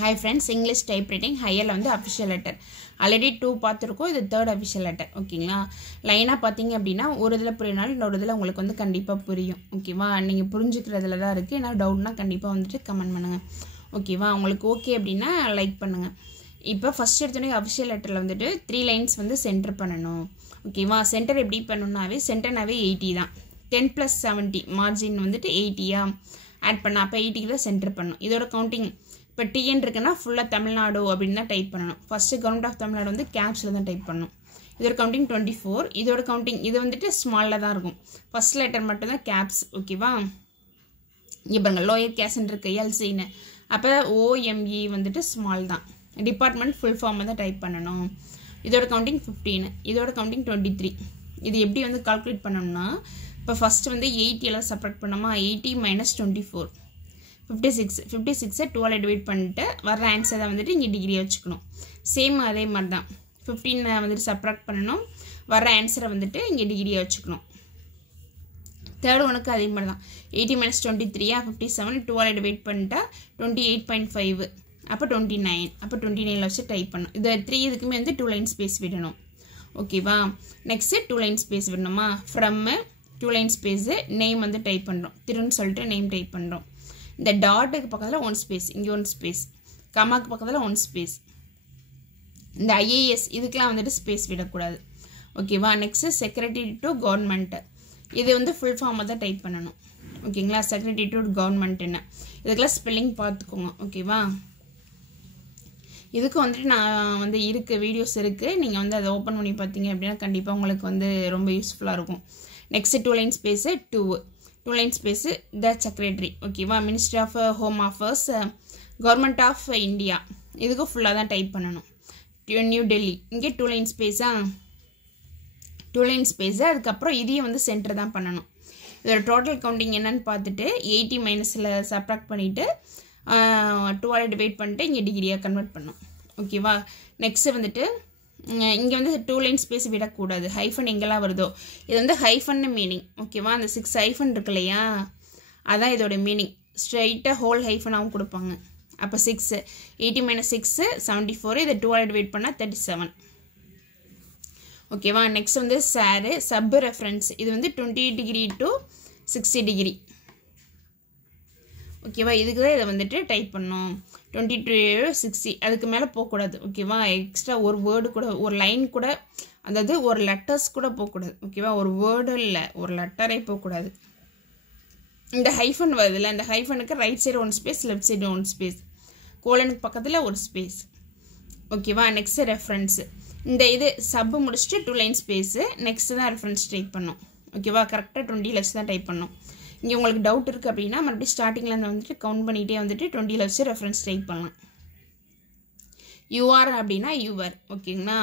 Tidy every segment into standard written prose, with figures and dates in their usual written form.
Hi friends, English typewriting higher வந்து official letter. Already 2 பார்த்திருக்கோம். இது third official letter. ஓகேங்களா? லைனா பாத்தீங்க அப்படினா ஒரு இதுல புரியனால இன்னொரு இதுல உங்களுக்கு வந்து கண்டிப்பா புரியும். ஓகேவா? நீங்க புரிஞ்சிக்கிறதுல தான் இருக்கு. ஏனா டவுட்னா கண்டிப்பா வந்துட்டு கமெண்ட் பண்ணுங்க. ஓகேவா? உங்களுக்கு ஓகே அப்படினா லைக் பண்ணுங்க. இப்போ ஃபர்ஸ்ட் எடுத்தோனே official letterல வந்துட்டு 3 lines வந்து சென்டர் பண்ணனும். ஓகேவா? சென்டர் எப்படி பண்ணனும்னாவே சென்டர்னாவே 80 தான். 10 plus 70 margin வந்துட்டு 80யா ஆட் பண்ணா அப்ப 80 க்கு சென்டர் பண்ணனும். இதோட கவுண்டிங் இப்போ TN இருக்குன்னா ஃபுல்லா தமிழ்நாடு அப்படினு தான் டைப் பண்ணனும். ஃபர்ஸ்ட் கவர்மெண்ட் ஆஃப் தமிழ்நாடு வந்து கேப்ஸ்ல தான் டைப் பண்ணனும். இதோட கவுண்டிங் 24. இதோட கவுண்டிங் இது வந்துட்டு ஸ்மால்ல தான் இருக்கும். ஃபர்ஸ்ட் லெட்டர் மட்டும் தான் கேப்ஸ். ஓகேவா? இங்க பாருங்க லோயர் கேஸ் இருக்கு LC ன்னு. அப்ப OME வந்துட்டு ஸ்மால் தான். டிபார்ட்மென்ட் ஃபுல் ஃபார்ம் தான் டைப் பண்ணனும். இதோட கவுண்டிங் 15. இதோட கவுண்டிங் 23. இது எப்படி வந்து கால்குலேட் பண்ணனும்னா இப்போ ஃபர்ஸ்ட் வந்து 80 எல்லாம் செப்பரேட் பண்ணோமா 80 - 24 56 56 12 டிவைட் பண்ணிட்டு வர ஆன்சரை வந்துட்டு இங்க டிகிரி வச்சுக்கணும். சேம் அதே மாதிரி தான் 15 வந்துட்டு செப்பரேட் பண்ணனும். வர ஆன்சரை வந்துட்டு இங்க டிகிரி வச்சுக்கணும். தேர்ட் ஒனுக்கு அதே மாதிரி தான் 80 - 23 57 12 டிவைட் பண்ணிட்டா 28.5 அப்ப 29 அப்ப 29ல வச்சு டைப் பண்ணனும். இது 3 இதுக்குமே வந்து 2 லைன் ஸ்பேஸ் விடணும். ஓகேவா? நெக்ஸ்ட் 2 லைன் ஸ்பேஸ் விடணுமா from 2 லைன் ஸ்பேஸ் நேம் வந்து டைப் பண்றோம். திருன்னு சொல்லிட்டு நேம் டைப் பண்றோம். இந்த டாட்டுக்கு பக்கத்துல 1 ஸ்பேஸ் இங்க 1 ஸ்பேஸ் கமாக்கு பக்கத்துல 1 ஸ்பேஸ் இந்த IAS இதுக்கெல்லாம் வந்துட்டு ஸ்பேஸ் விட கூடாது. ஓகேவா? நெக்ஸ்ட் செக்ரட்டரி டு கவர்மெண்ட் இது வந்து ஃபுல் ஃபார்மா தான் டைப் பண்ணனும். ஓகேங்களா? செக்ரட்டரி டு கவர்மெண்ட் என்ன இதுக்கெல்லாம் ஸ்பெல்லிங் பார்த்துக்கோங்க. ஓகேவா? இதுக்கு வந்துட்டு நான் வந்து இருக்கு வீடியோஸ் இருக்கு. நீங்க வந்து அதை ஓபன் பண்ணி பாத்தீங்க அப்படினா கண்டிப்பா உங்களுக்கு வந்து ரொம்ப யூஸ்ஃபுல்லா இருக்கும். Next 2 line space 2 line space the secretary. ஓகேவா? Ministry of home affairs government of India இதுக்கு ஃபுல்லா தான் டைப் பண்ணனும். நியூ டெல்லி இங்க 2 லைன் ஸ்பேஸா 2 லைன் ஸ்பேஸ் அதுக்கு அப்புறம் இதையும் வந்து சென்டர் தான் பண்ணனும். இதோட டோட்டல் கவுண்டிங் என்னன்னு பார்த்துட்டு 80 மைனஸ்ல சப்ட்ராக்ட் பண்ணிட்டு 12 டிவைட் பண்ணிட்டு இங்க டிகிரியா கன்வர்ட் பண்ணனும். ஓகேவா? நெக்ஸ்ட் வந்துட்டு இங்க வந்து 2 லைன் ஸ்பேஸ் விட கூடாது. ஹைஃபன் எங்கலாம் வருதோ இது வந்து ஹைஃபன் மீனிங். ஓகேவா? அந்த 6 ஹைஃபன் இருக்குலையா அதான் இதோட மீனிங். ஸ்ட்ரைட்டா ஹோல் ஹைஃபனாவும் கொடுப்பாங்க. அப்ப 6 80 - 6 74 இத 12 டிவைட் பண்ணா 37. ஓகேவா? நெக்ஸ்ட் வந்து சார் சப் ரெஃபரன்ஸ் இது வந்து 20 டிகிரி டு 60 டிகிரி. ஓகேவா? இதுக்கு தான் இத வந்துட்டு டைப் பண்ணனும். 20 to 60 அதுக்கு மேல போக கூடாது. ஓகேவா? எக்ஸ்ட்ரா ஒரு வேர்ட் கூட ஒரு லைன் கூட அதாவது ஒரு லெட்டர்ஸ் கூட போக கூடாது. ஓகேவா? ஒரு வேர்ட் இல்ல ஒரு லெட்டரே போக கூடாது. இந்த ஹைஃபன் வருதுல இந்த ஹைஃபனுக்கு right side 1 space left side 1 space கோலனுக்கு பக்கத்துல ஒரு ஸ்பேஸ். ஓகேவா? நெக்ஸ்ட் ரெஃபரன்ஸ் இந்த இது சப் முடிச்சிட்டு 2 லைன் ஸ்பேஸ் நெக்ஸ்ட் தான் ரெஃபரன்ஸ் டைப் பண்ணனும். ஓகேவா? கரெக்ட்டா 20 லெஸ் தான் டைப் பண்ணனும். இங்க உங்களுக்கு டவுட் இருக்கு அப்படினா மறுபடியும் ஸ்டார்டிங்ல இருந்து வந்துட்டு கவுண்ட் பண்ணிட்டே வந்துட்டு 20 லெஸ் ரெஃபரன்ஸ் டைப் பண்ணலாம். you are அப்படினா you were. ஓகேங்களா?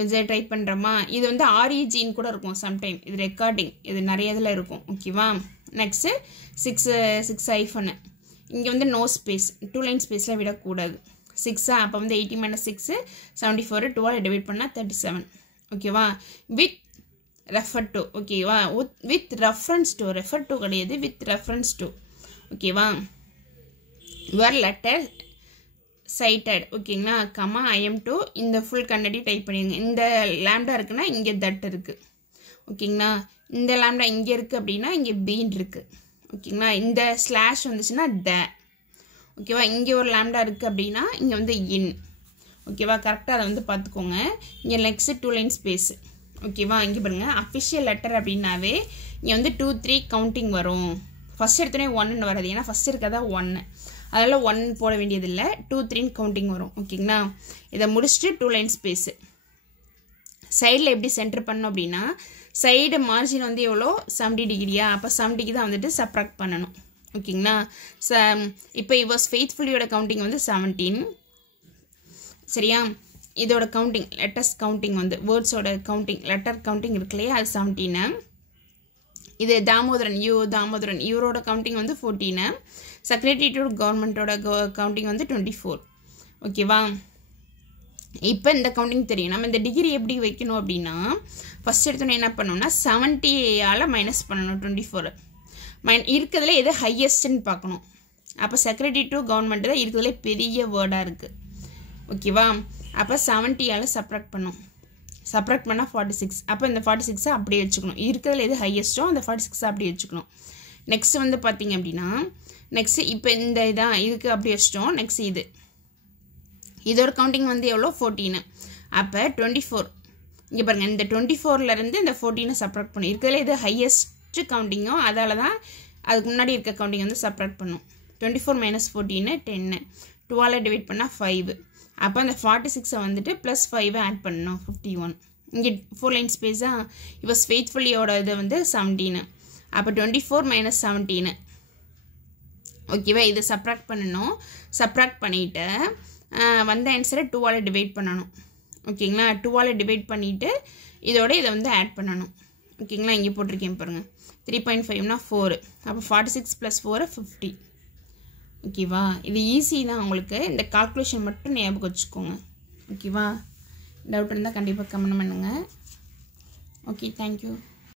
இத டைப் பண்றோமா இது வந்து REG ன்னு கூட இருக்கும் சம் டைம். இது ரெக்கார்டிங் இது நிறைய இதுல இருக்கும். ஓகேவா? நெக்ஸ்ட் 6 ஹைஃபன் இங்க வந்து நோ ஸ்பேஸ் 2 லைன் ஸ்பேஸ்ல விட கூடாது. 6 அப்ப வந்து 80 - 6 74 12 டிவைட் பண்ணா 37. ஓகேவா? with refer to. ஓகேவா? with reference to refer to கிடையாது with reference to. ஓகேவா? your letter cited. ஓகேங்களா? கமா I am to இந்த full கன்னடி டைப் பண்ணிருங்க. இந்த லாம்டா இருக்குனா இங்க that இருக்கு. ஓகேங்களா? இந்த லாம்டா இங்க இருக்கு அப்படினா இங்க bean இருக்கு. ஓகேங்களா? இந்த ஸ்லாஷ் வந்துச்சுனா the. ஓகேவா? இங்க ஒரு லாம்டா இருக்கு அப்படினா இங்க வந்து in. ஓகேவா? கரெக்ட்டா அத வந்து பாத்துக்கோங்க. இங்க நெக்ஸ்ட் 2 லைன் ஸ்பேஸ். ஓகேவா? இங்க பாருங்க official letter அப்படினாவே இங்க வந்து 2 3 கவுண்டிங் வரும். ஃபர்ஸ்ட் எடுத்தனே 1 ன்னு வராது. ஏனா ஃபர்ஸ்ட் இருக்கதா 1. அதனால 1 போட வேண்டியது இல்ல. 2 3 கவுண்டிங் வரும். ஓகேங்களா? இத முடிச்சிட்டு 2 லைன் ஸ்பேஸ். சைடுல எப்படி சென்டர் பண்ணனும் அப்படினா சைடு மார்ஜின் வந்து எவ்வளோ 70 டிகிரியா அப்ப 70 தான் வந்துட்டு சப்ட்ராக்ட் பண்ணனும். ஓகேங்களா? இப்போ he was faithfully யோட கவுண்டிங் வந்து 17. சரியா? இதோட கவுண்டிங் லெட்டர்ஸ் கவுண்டிங் வந்து வேர்ட்ஸோட கவுண்டிங் லெட்டர் கவுண்டிங் இருக்குலையா அது 17. இது தாமோதரன் தாமோதரன் இவரோட கவுண்டிங் வந்து 14. செக்ரட்டரி டு கவர்மெண்டோட கவுண்டிங் வந்து 24. ஓகேவா? இப்போ இந்த கவுண்டிங் தெரியும். நம்ம இந்த டிகிரி எப்படி வைக்கணும் அப்படினா ஃபர்ஸ்ட் எடுத்தோனே என்ன பண்ணனும்னா 70 ஆல மைனஸ் பண்ணனும் 24. இருக்கிறதுல எது ஹையஸ்ட்னு பார்க்கணும். அப்போ செக்ரட்டரி டு கவர்மெண்ட் தான் இருக்கிறதுலே பெரிய வேர்டாக இருக்குது. ஓகேவா? அப்போ 70ஆல் சப்ராக்ட் பண்ணும். சப்ராக்ட் பண்ணால் 46. அப்போ இந்த 46 அப்படியே வச்சுக்கணும். இருக்கிறதுல எது ஹையஸ்ட்டோ அந்த 46 அப்படியே வச்சுக்கணும். நெக்ஸ்ட் வந்து பார்த்தீங்க அப்படின்னா நெக்ஸ்ட் இப்போ இந்த இதான் இதுக்கு அப்படியே வச்சிட்டோம். நெக்ஸ்ட் இதோட கவுண்டிங் வந்து எவ்வளோ 14. அப்போ 24 இங்கே பாருங்கள், இந்த 24லேருந்து இந்த 14 சப்ராக்ட் பண்ணும். இருக்கிறதுல எது ஹையஸ்ட் கவுண்டிங்கோ அதால் தான் அதுக்கு முன்னாடி இருக்க கவுண்டிங் வந்து சப்ராக்ட் பண்ணும். 24 - 14 10. 2ஆல் டிவைட் பண்ணால் 5. அப்போ அந்த 46 வந்துட்டு ப்ளஸ் 5 ஆட் பண்ணணும் 51. இங்கே 4 லைன் ஸ்பேஸாக இப்போ ஃபெய்த்ஃபுல்லியோட இது வந்து 17. அப்போ 24 - 17. ஓகேவா? இதை சப்ராக்ட் பண்ணணும். சப்ராக்ட் பண்ணிவிட்டு வந்த ஆன்சரை 2ஆல் டிவைட் பண்ணணும். ஓகேங்களா? 2ஆல் டிவைட் பண்ணிவிட்டு இதோட இதை வந்து ஆட் பண்ணணும். ஓகேங்களா? இங்கே போட்டிருக்கேன் பாருங்கள். 3.5னா 4. அப்போ 46 + 4 50. ஓகேவா? இது ஈஸி தான் உங்களுக்கு. இந்த கால்குலேஷன் மட்டும் ஞாபகம் வச்சுக்கோங்க. ஓகேவா? டவுட் இருந்தால் கண்டிப்பாக கமெண்ட் பண்ணுங்கள். Okay, thank you.